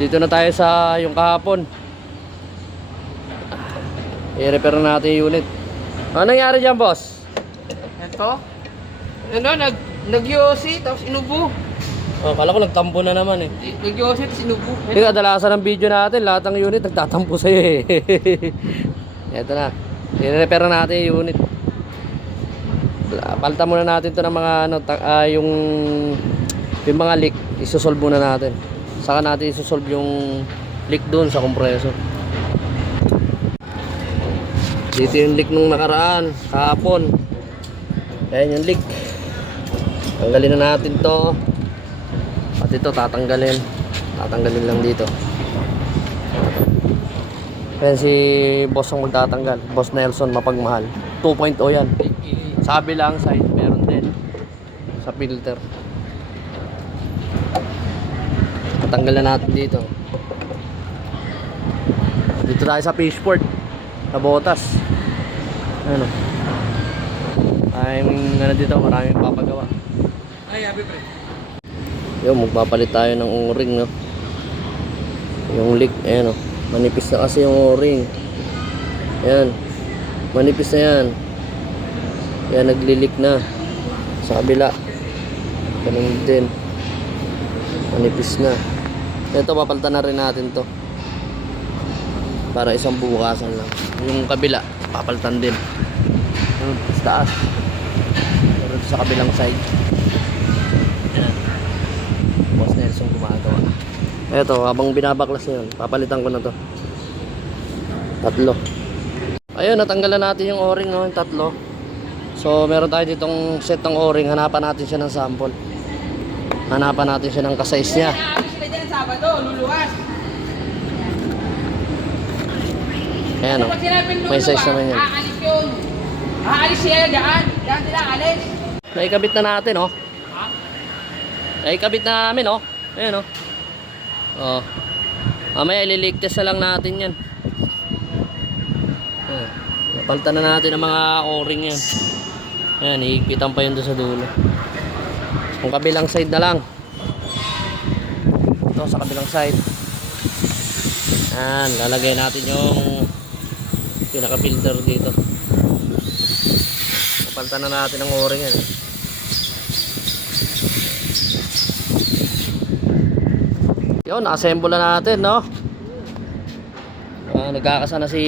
Dito na tayo sa yung kahapon. I-repair na natin yung unit. Ano nangyari dyan, boss? Ito? Ano, nag-yosi, tapos inubo. Oh, kala ko nagtampo na naman eh. Nag-yosi, tapos inubo. Hindi, kadalasan ng video natin, lahat ng unit nagtatampo sa'yo eh. Ito na. I-repair na natin yung unit. Palitan muna natin to ng mga ano, yung mga leak. Isosolve muna natin. Saka natin isosolve yung leak doon sa compressor. Dito yung leak nung nakaraan, kahapon. Ayan yung leak. Tanggalin na natin to. At ito tatanggalin. Tatanggalin lang dito. Ayan si boss ang magtatanggal. Boss Nelson Mapagmahal. 2.0 yan. Sa kabilang side meron din. Sa filter. Tatanggal na natin dito. Dito tayo sa fishport. Sa botas. Ano? Ano dito, maraming papagawa. Ay, happy pre. Yung magpapalit tayo ng o-ring, no? Yung leak, ayan, no? Manipis na kasi yung o-ring. Ayan. Manipis na yan. Ayan, nagli-leak na. Sa kabila. Ganun din. Manipis na. Ito, papalitan na rin natin to. Para isang bukasan lang. Yung kabila, papalitan din. Sa taas. Pero sa kabilang side. Ayan. Boss Nelson gumagawa. Eto, habang binabaklas yun, papalitan ko na to. Tatlo. Ayun, natanggalan natin yung o-ring, no? Yung tatlo. So, meron tayo ditong set ng o-ring. Hanapan natin siya ng sample. Hanapan natin siya ng kasize niya. Sila dyan Sabado, luluwas. Ayan, no? May size naman yan. Aalis yun. Aalis siya dyan. Dyan sila aalis. Naikabit na natin, oh. Ha? Naikabit na namin, oh. Ayan, oh. Oh. Mamaya ililig test na lang natin yan. Oh. Napalitan na natin ang mga o-ring yan. Ayan, hihigpitan pa yun doon sa dulo. Ang kabilang side na lang. Ito sa kabilang side. Ayan, lalagay natin yung pinaka-filter dito. Napalitan na natin ang o-ring yan. Yun, assemble na natin, no? Nagkakasa na si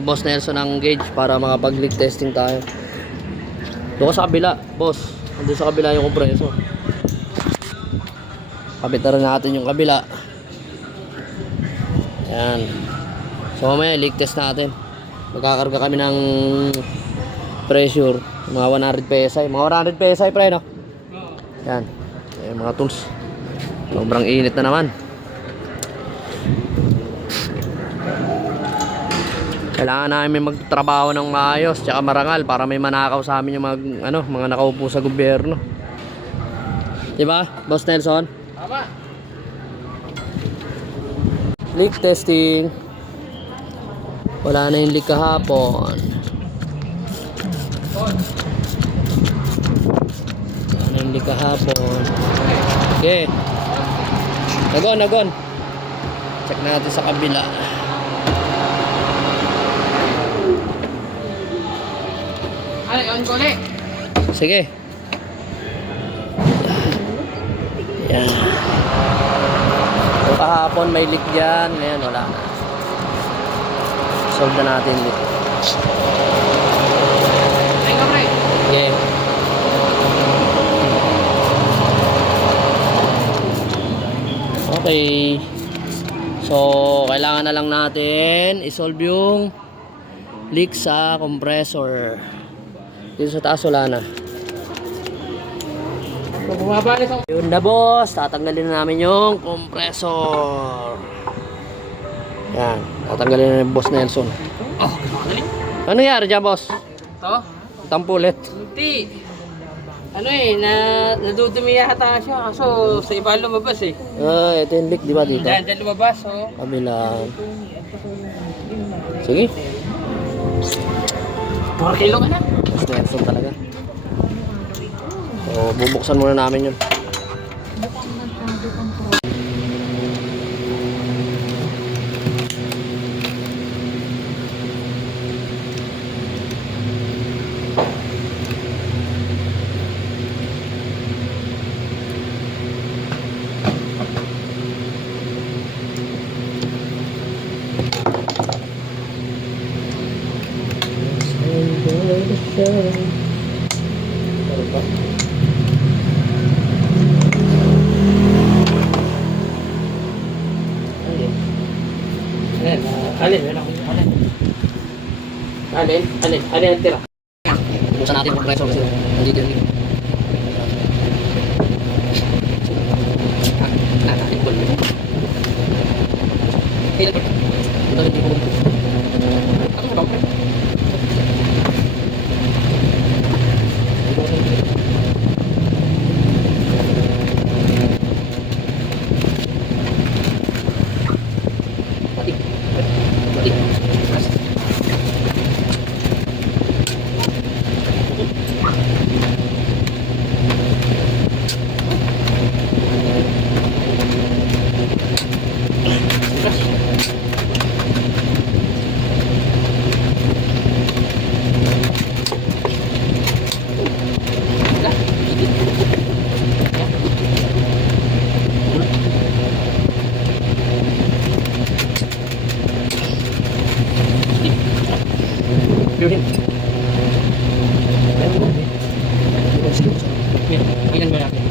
Boss Nelson ng gauge para makapag-leak testing tayo. Doon sa kabila, boss. Doon sa kabila yung compressor. Kapit na rin natin yung kabila. Yan. So mamaya leak test natin. Magkakarga kami ng pressure. Mga 100 PSI. Mga 100 PSI pre, no? Yan. Ayan, mga tools. Sobrang init na naman. Kailangan namin magtrabaho ng maayos tsaka marangal para may manakaw sa amin yung mga nakaupo sa gobyerno. 'Di ba, Boss Nelson? Tama. Leak testing. Wala na yung leak kahapon. Wala na yung leak kahapon. Okay. Nagon. Check natin sa kabila. Ano, on ko ulit. Sige. Yan. Kung kahapon may leak dyan, ngayon wala na. Solve na natin leak. Ay, ka pre. Okay. Okay. So, kailangan na lang natin isolve yung leak sa compressor. Dito sa taas wala na. Bumaba na sa... Yun na boss, tatanggalin na namin yung compressor. Yan, tatanggalin na ng Boss Nelson. Oh, madali. Ano nangyari dyan boss? Ito? Tampulit. Hindi. Ano nadudumi yata siya. Kaso sa iba lumabas eh. Ito yung leak, di ba dito? Diyan lumabas, oh. Kabilang. Sige. 4 kilo ka na. Boss Nelson talaga. So, bubuksan muna namin yun. Alin, alin ang tira. Buksan natin yung compressor kasi nandito yung leak. Ilan ba natin?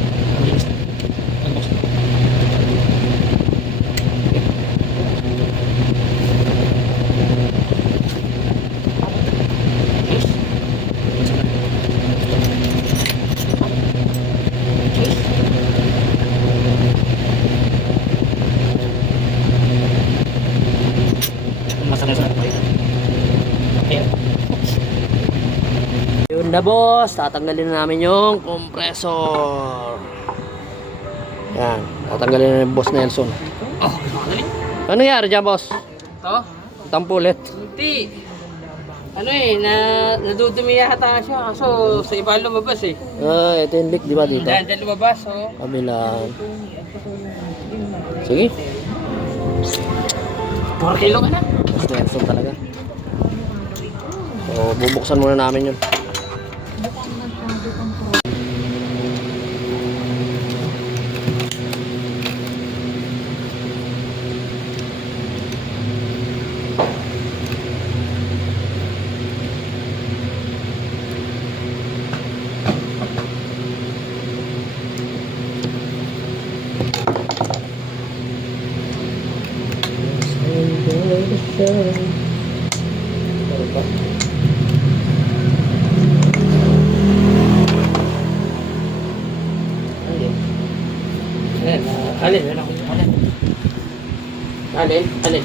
Yun na boss, tatanggalin na namin yung compressor. Yan, tatanggalin na yung boss Nelson. Oh, dali. Ano nangyari dyan boss? To? Tampulit. Hindi. Ano eh, nadudumi yata siya. Kaso sa iba lumabas eh. Ah, ito yung leak di ba dito? Dahil lumabas, oh. Kabilang. Sige. 4 kilo ka na. Nelson talaga. So, bubuksan muna namin yun.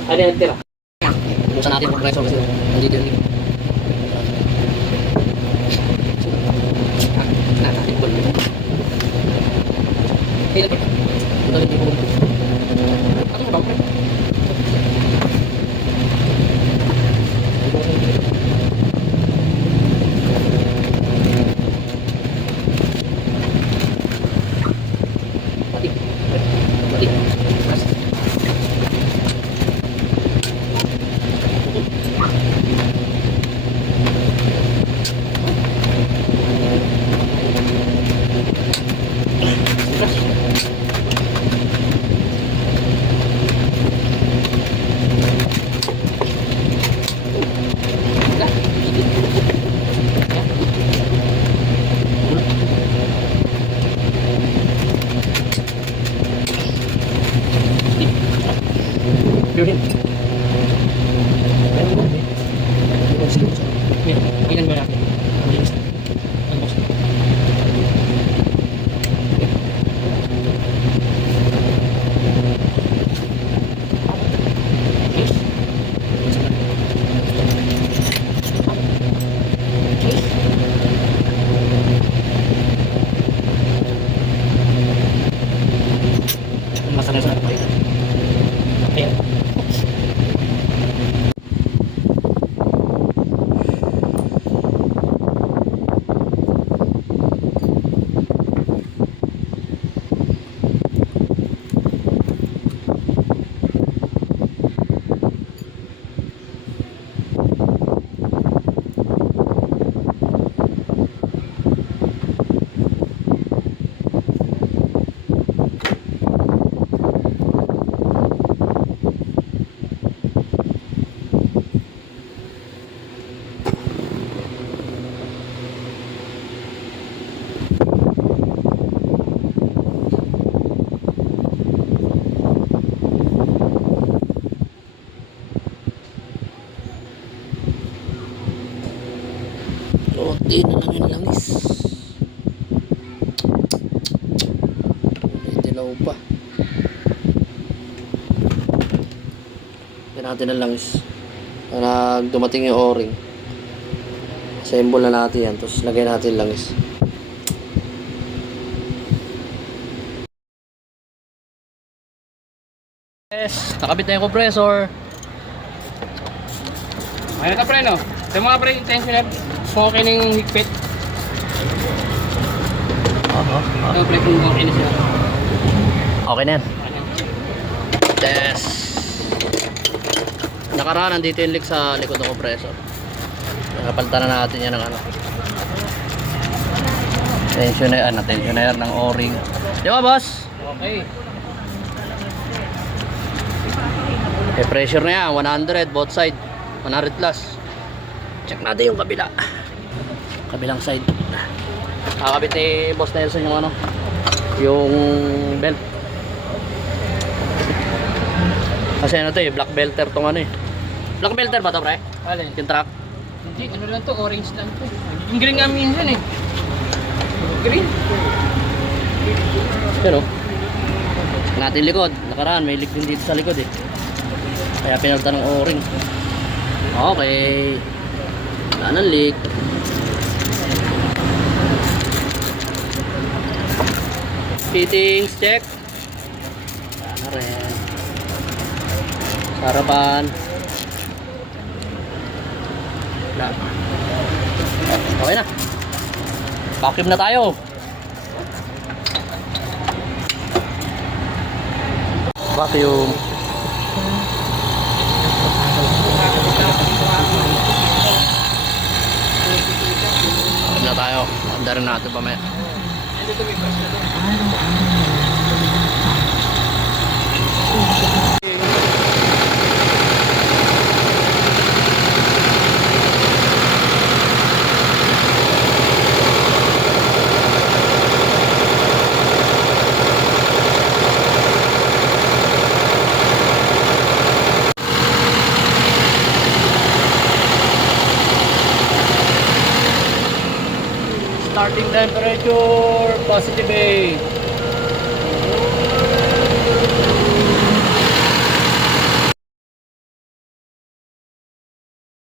Alin ang tira. Buksan natin yung compressor kasi nandito yung leak. Ilan ba natin? Masarap sa pagkain. Ayan. Panis. Itilaw pa. Yan natin ang langis. Para dumating yung o-ring. Assemble na natin yan. Tapos lagay natin langis. Yes, nakabit na yung compressor. Ayun na pre, no? Sa mga pre, tensioner, okay na yung higpit. Ito pre, kung okay na siya. Okay na yan. Yes. Nakaraan, nandito yung leak sa likod ng compressor. Nakapalitan na natin yan ng ano. Tensioner ng o-ring. Di ba, boss? Okay. Okay, pressure na yan. 100 both side. 100 plus. Check natin yung kabila. Kabilang side. Kakabit ni Boss Nelson yung ano, yung belt. Kasi ano to eh, black belter tong ano eh. Black belter ba to, pre? Alin? Yung truck. Hindi, ano lang to, orange lang to. Yung green nga minsan eh. Green. Pero natin likod. Nakaraan may leak din dito sa likod eh. Kaya pinalitan ng o-ring. Okay. Wala nang leak. Fittings check. Wala na rin. Sarapan. Wala. Okay na. Vacuum na tayo. Vacuum. Vacuum na tayo. Andarin natin pa maya. Starting temperature positive 8.